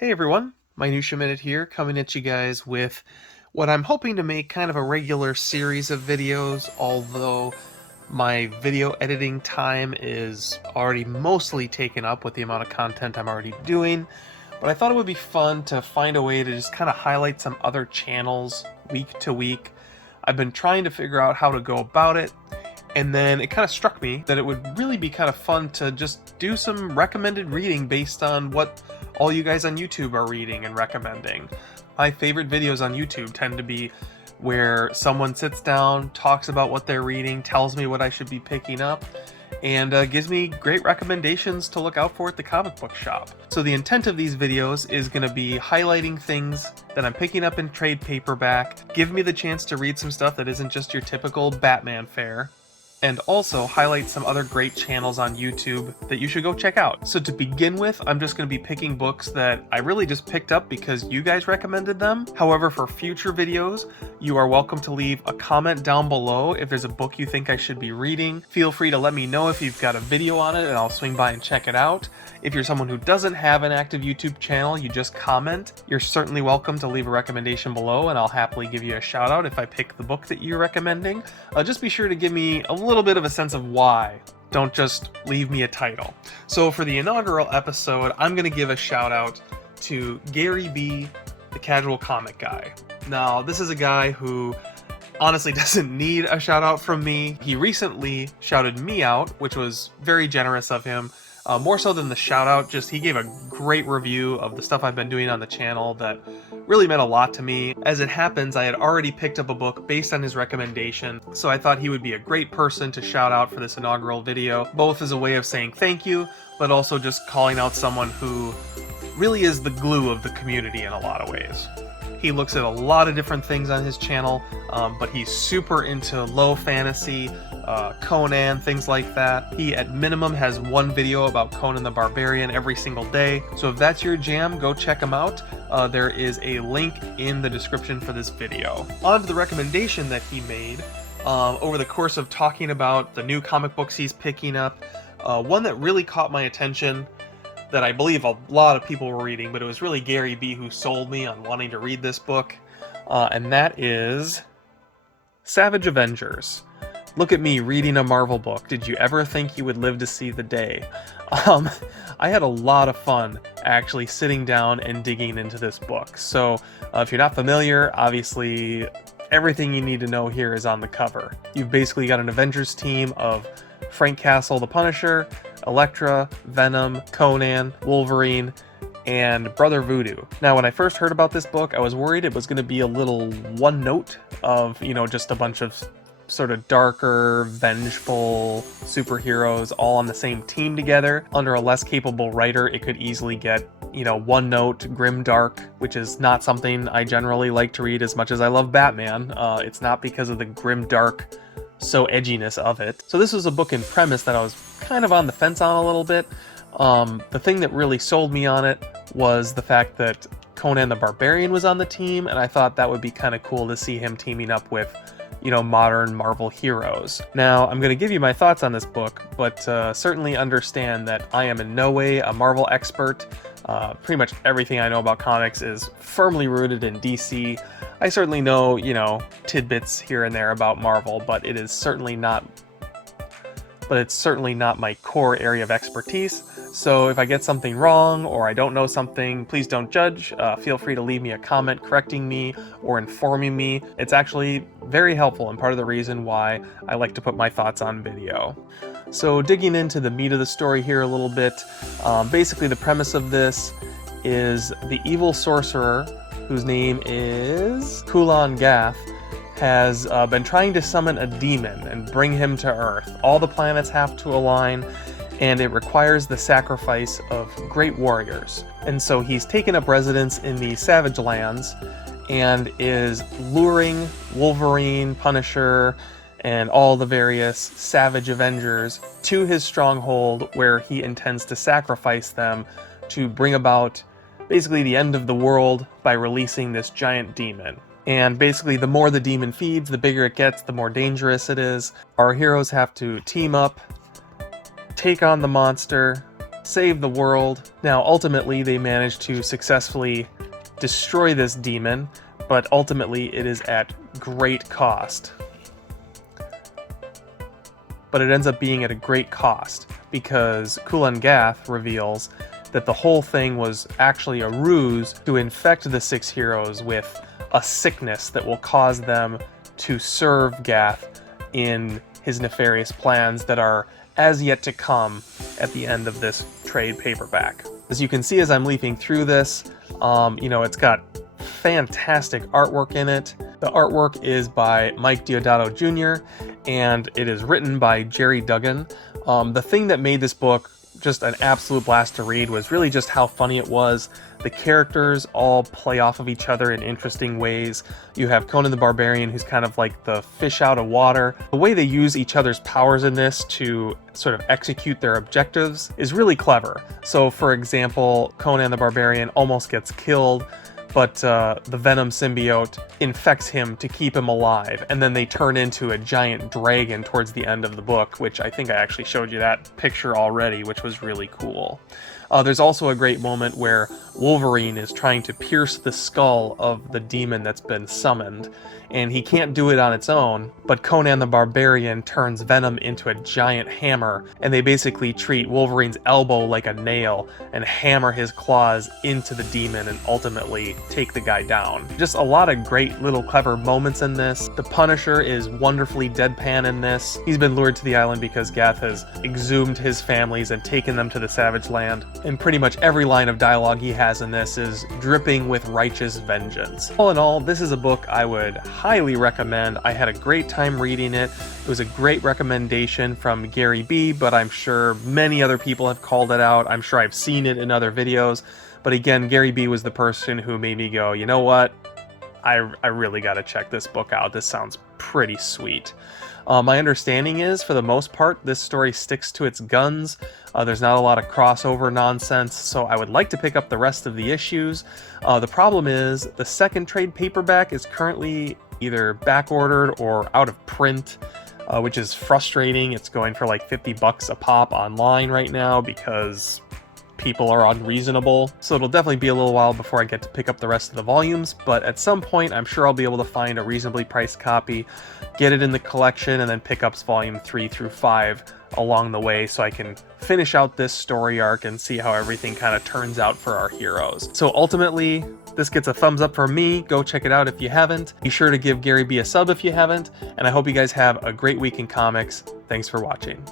Hey everyone, Minutia Minute here, coming at you guys with what I'm hoping to make kind of a regular series of videos, although my video editing time is already mostly taken up with the amount of content I'm already doing. But I thought it would be fun to find a way to just kind of highlight some other channels week to week. I've been trying to figure out how to go about it, and then it kind of struck me that it would really be kind of fun to just do some recommended reading based on what all you guys on YouTube are reading and recommending. My favorite videos on YouTube tend to be where someone sits down, talks about what they're reading, tells me what I should be picking up, and gives me great recommendations to look out for at the comic book shop. So the intent of these videos is going to be highlighting things that I'm picking up in trade paperback, give me the chance to read some stuff that isn't just your typical Batman fare, and also highlight some other great channels on YouTube that you should go check out. So to begin with, I'm just going to be picking books that I really just picked up because you guys recommended them. However, for future videos, you are welcome to leave a comment down below if there's a book you think I should be reading. Feel free to let me know if you've got a video on it and I'll swing by and check it out. If you're someone who doesn't have an active YouTube channel, you just comment, you're certainly welcome to leave a recommendation below and I'll happily give you a shout out if I pick the book that you're recommending. Just be sure to give me a little bit of a sense of why. Don't just leave me a title. So for the inaugural episode, I'm going to give a shout out to Gary B, the Casual Comic Guy. Now, this is a guy who honestly doesn't need a shout out from me. He recently shouted me out, which was very generous of him. More so than the shout out, just he gave a great review of the stuff I've been doing on the channel that really meant a lot to me. As it happens, I had already picked up a book based on his recommendation, so I thought he would be a great person to shout out for this inaugural video, both as a way of saying thank you, but also just calling out someone who really is the glue of the community in a lot of ways. He looks at a lot of different things on his channel, but he's super into low fantasy, Conan, things like that. He at minimum has one video about Conan the Barbarian every single day, so if that's your jam, go check him out. There is a link in the description for this video. On to the recommendation that he made. Over the course of talking about the new comic books he's picking up, one that really caught my attention that I believe a lot of people were reading, but it was really Gary B who sold me on wanting to read this book, and that is Savage Avengers. Look at me reading a Marvel book. Did you ever think you would live to see the day? I had a lot of fun actually sitting down and digging into this book. So if you're not familiar, obviously everything you need to know here is on the cover. You've basically got an Avengers team of Frank Castle the Punisher, Elektra, Venom, Conan, Wolverine, and Brother Voodoo. Now, when I first heard about this book, I was worried it was going to be a little one note of, just a bunch of sort of darker, vengeful superheroes all on the same team together. Under a less capable writer, it could easily get, one note, grim dark, which is not something I generally like to read as much as I love Batman. It's not because of the grim dark edginess of it. So this was a book in premise that I was kind of on the fence on a little bit. The thing that really sold me on it was the fact that Conan the Barbarian was on the team, and I thought that would be kind of cool to see him teaming up with modern Marvel heroes. Now, I'm going to give you my thoughts on this book, but certainly understand that I am in no way a Marvel expert. Pretty much everything I know about comics is firmly rooted in DC. I certainly know, tidbits here and there about Marvel, but it's certainly not my core area of expertise. So if I get something wrong or I don't know something, please don't judge. Feel free to leave me a comment correcting me or informing me. It's actually very helpful and part of the reason why I like to put my thoughts on video. So digging into the meat of the story here a little bit, basically the premise of this is the evil sorcerer, whose name is Kulan Gath, has been trying to summon a demon and bring him to Earth. All the planets have to align, and it requires the sacrifice of great warriors. And so he's taken up residence in the Savage Lands and is luring Wolverine, Punisher, and all the various Savage Avengers to his stronghold where he intends to sacrifice them to bring about basically the end of the world by releasing this giant demon. And basically the more the demon feeds, the bigger it gets, the more dangerous it is. Our heroes have to team up, take on the monster, save the world. Now, ultimately, they manage to successfully destroy this demon, but ultimately it is at great cost. But it ends up being at a great cost, because Kulan Gath reveals that the whole thing was actually a ruse to infect the 6 heroes with a sickness that will cause them to serve Gath in his nefarious plans that are as yet to come at the end of this trade paperback. As you can see as I'm leafing through this, it's got fantastic artwork in it. The artwork is by Mike Deodato Jr. and it is written by Jerry Duggan. The thing that made this book just an absolute blast to read was really just how funny it was. The characters all play off of each other in interesting ways. You have Conan the Barbarian, who's kind of like the fish out of water. The way they use each other's powers in this to sort of execute their objectives is really clever. So for example, Conan the Barbarian almost gets killed, but the Venom symbiote infects him to keep him alive, and then they turn into a giant dragon towards the end of the book, which I think I actually showed you that picture already, which was really cool. There's also a great moment where Wolverine is trying to pierce the skull of the demon that's been summoned, and he can't do it on its own, but Conan the Barbarian turns Venom into a giant hammer, and they basically treat Wolverine's elbow like a nail and hammer his claws into the demon and ultimately take the guy down. Just a lot of great little clever moments in this. The Punisher is wonderfully deadpan in this. He's been lured to the island because Gath has exhumed his families and taken them to the Savage Land, and pretty much every line of dialogue he has in this is dripping with righteous vengeance. All in all, this is a book I would highly recommend. I had a great time reading it. It was a great recommendation from Gary B, but I'm sure many other people have called it out. I'm sure I've seen it in other videos. But again, Gary B was the person who made me go, you know what? I really gotta check this book out. This sounds pretty sweet. My understanding is, for the most part, this story sticks to its guns. There's not a lot of crossover nonsense, so I would like to pick up the rest of the issues. The problem is, the second trade paperback is currently either back-ordered or out of print, which is frustrating. It's going for like $50 a pop online right now because people are unreasonable. So it'll definitely be a little while before I get to pick up the rest of the volumes, but at some point I'm sure I'll be able to find a reasonably priced copy, get it in the collection, and then pick up volume 3 through 5 along the way so I can finish out this story arc and see how everything kind of turns out for our heroes. So ultimately, this gets a thumbs up from me. Go check it out if you haven't. Be sure to give Gary B a sub if you haven't, and I hope you guys have a great week in comics. Thanks for watching.